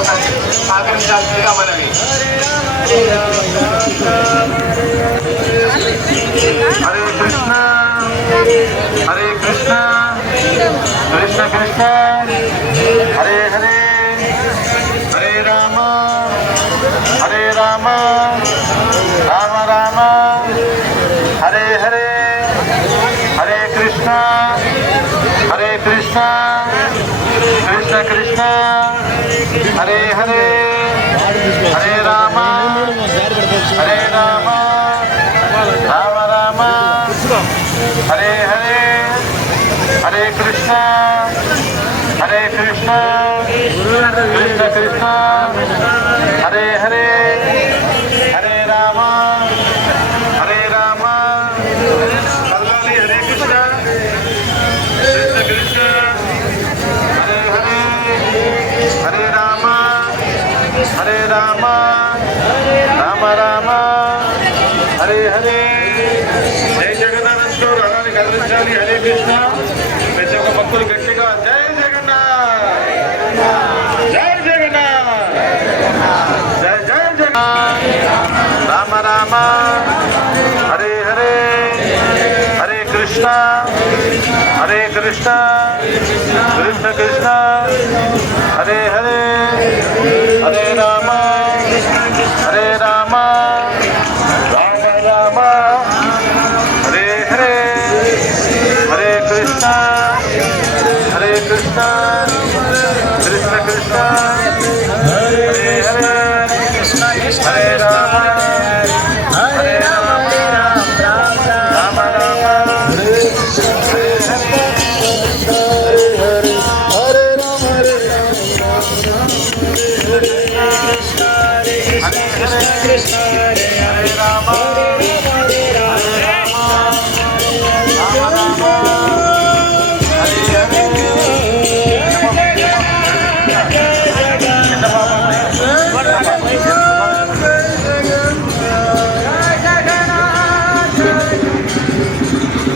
తప్పకుండా సహకరించాల్సిందిగా మనవి. హరే కృష్ణ హరే కృష్ణ కృష్ణ కృష్ణ హరే హరే హరే రామ హరే రామ రామ రామ హరే హరే హరే కృష్ణ కృష్ణ కృష్ణ హరే హరే హరే రామ రామ రామ హరే హరే హరే కృష్ణ కృష్ణ కృష్ణ హరే హరే హరే రామ హరే కృష్ణ కృష్ణ హరే హరే హరే రామ రామ రామ హరే హరే. జై జగన్నాథ్ రణాన్ని కదిలించాలి. హరే కృష్ణ. ప్రతి ఒక్క భక్తులు గట్టిగా జై జగన్నాథ్ జై జగన్నాథ్ జై జై జగన్నాథ్ రామ రామ హరే హరే హరే కృష్ణ కృష్ణ కృష్ణ హరే హరే హరే రామ రామ రామ హరే హరే హరే కృష్ణ కృష్ణ కృష్ణ హరే హరే హరే రామ హరే రామ రామ రామ హరే హరే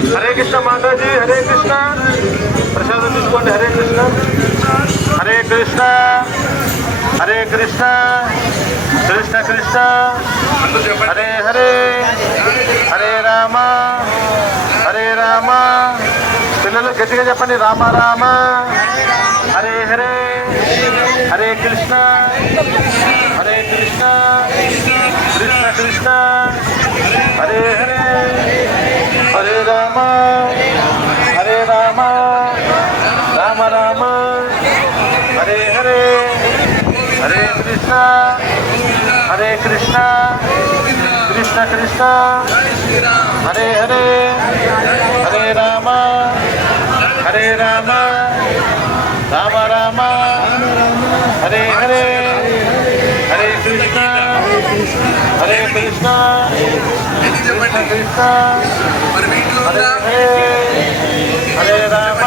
హరే కృష్ణ మాతాజీ. హరే కృష్ణ. ప్రసాదం తీసుకోండి. హరే కృష్ణ హరే కృష్ణ కృష్ణ కృష్ణ హరే హరే హరే రామ పిల్లలు గట్టిగా చెప్పండి. రామ రామ హరే హరే హరే కృష్ణ కృష్ణ కృష్ణ హరే హరే హరే రామ రామ రామ హరే హరే హరే కృష్ణ కృష్ణ కృష్ణ హరే హరే హరే రామ రామ రామ హరే హరే హరే కృష్ణ కృష్ణ కృష్ణ హరే హరే హరే రామ